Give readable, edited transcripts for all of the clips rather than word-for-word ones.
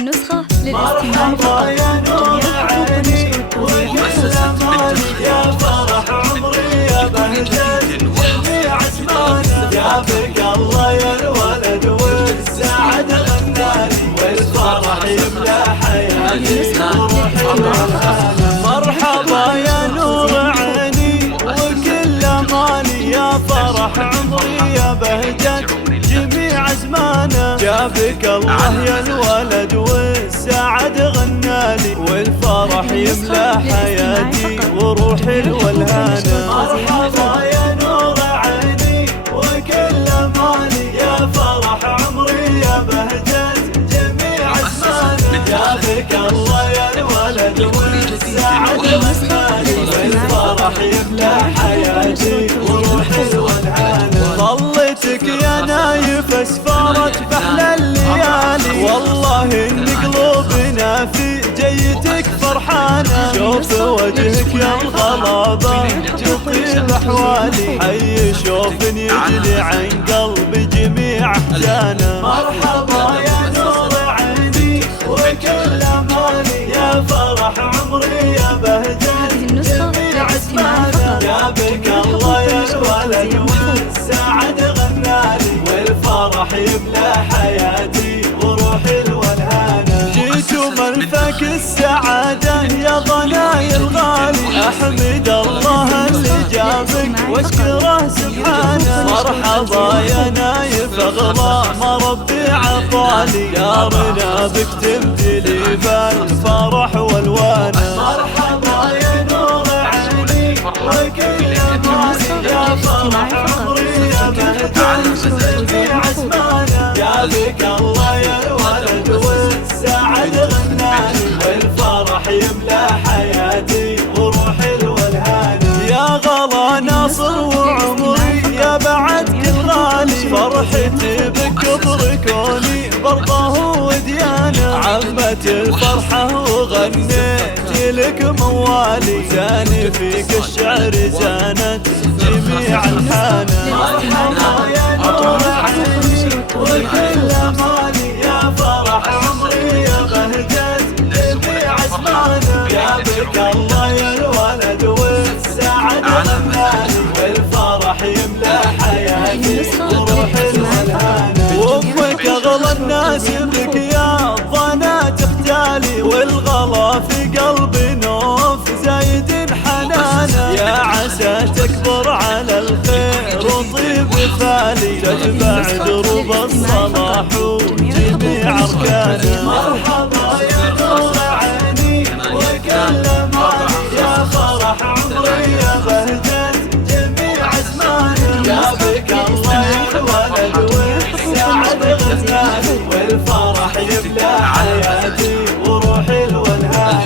النسخة للاستماع فقط. يا نور عيني وكل مالي يا فرح عمري يا بهجة جميع أزماني جابك الله يا الولد والسعد غنالي والفرح يملى حياتي وروحي والهنا. مرحبا يا نور عيني وكل مالي يا فرح عمري يا بهجة جميع أزمانه جابك الله يا الولد والسعد غنالي والفرح يملى حياتي وروحي والهنا. مرحبا يا نور عيني وكل مالي يا فرح عمري يا بهجة جميع أزمانه جابك الله يا الولد والسعد غنالي والفرح يملى حياتي وروحي والهنا. ظلتك يا نايف اسفارت بأحلى الليالي والله ان قلوبنا في جيتك فرحانة. شوف وجهك يا الغلابة تطيب احوالي حي شوف يجلي عن قلبي جميع احزانه. مرحبا يا نور عيني وكل مالي يا فرح عمري يا بهجة جميع أزمانه جابك الله يا الولد والسعد غنالي والفرح يملى حياتي وروحي والهنا. جيتوا منفك السعادة يا ضناي الغالي أحمد الله اللي جابك واشكره سبحانه. مرحبا يا نايف اغلى ما ربي عطالي دارنا بك تمتلي بالفرح والوانه. مرحبا يا نور عيني وكل مالي يا فرح عمري يا بهجة جميع أزمانه جابك الله يا الولد والسعد غنالي والفرح يملى حياتي وروحي والهنا. يا غلا ناصر وعمري يا بعد كل غالي فرحتي بك كبر كوني برضه وديانه عمت الفرحة وغنيت لك موالي زاني فيك الشعر زانت جميع الحانة. مرحبا يا نور عيني وكل مالي يا فرح عمري يا بهجة جميع أزمانه جابك الله يا الولد والسعد غنالي والفرح يملى حياتي وروحي والهنا. وامك اغلى الناس بك يا ضنا تختالي والغلا في قلبي نوف زايد حنانه يا عسى تكبر على الخير وطيب فالي تجمع دروب الصلاح وجميع اركانه. مرحبا يا نور عيني وكل مالي يا فرح عمري يا بهجة جميع أزمانه جابك الله يا الولد والسعد غنالي والفرح يملى حياتي وروحي والهنا.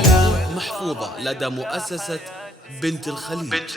محفوظة لدى مؤسسة بنت الخليج.